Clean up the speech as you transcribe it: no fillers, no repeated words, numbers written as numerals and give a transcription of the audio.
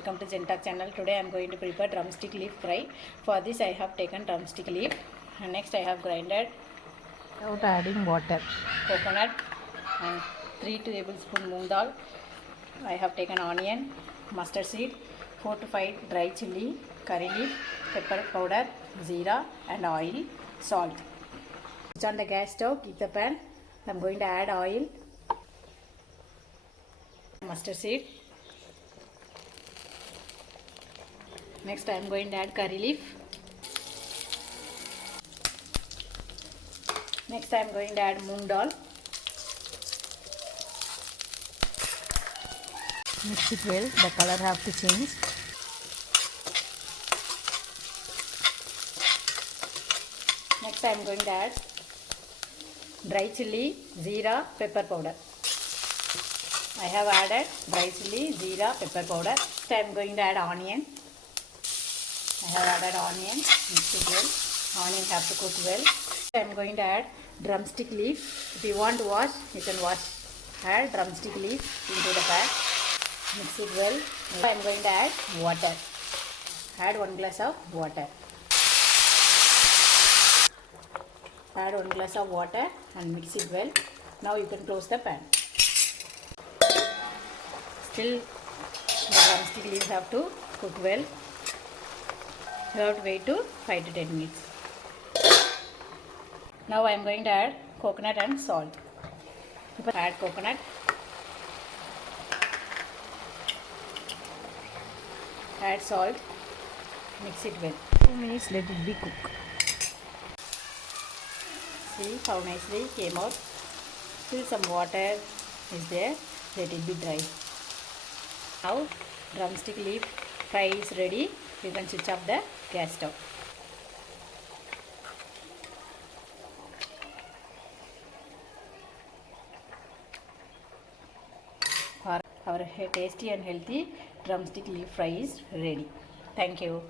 welcome to Gentalk channel. Today I am going to prepare drumstick leaf fry. For this I have taken drumstick leaf and next I have grinded without adding water. coconut and 3 tablespoon moong dal. I have taken onion, mustard seed, 4 to 5 dry chili, curry leaf, pepper powder, jeera and oil, salt. Switch on the gas stove, keep the pan. I am going to add oil, mustard seed. Next I am going to add curry leaf. Next I am going to add moong dal. Mix it well, the color have to change. Next I am going to add dry chili, jeera, pepper powder. I have added dry chili, jeera, pepper powder. Next I am going to add onion. I have added onion, mix it well. Onion have to cook well. I am going to add drumstick leaf. If you want to wash, you can wash. Add drumstick leaf into the pan. Mix it well. Now I am going to add water. Add 1 glass of water. Add 1 glass of water and mix it well. Now you can close the pan. Still the drumstick leaves have to cook well. You have to wait to 5 to 10 minutes. Now I am going to add coconut and salt. Add coconut. Add salt. Mix it well. 2 minutes, let it be cooked. See how nicely came out. Still some water is there. Let it be dry. Now drumstick leaf fry is ready. You can switch off the gas stove. Our tasty and healthy drumstick leaf fry is ready. Thank you.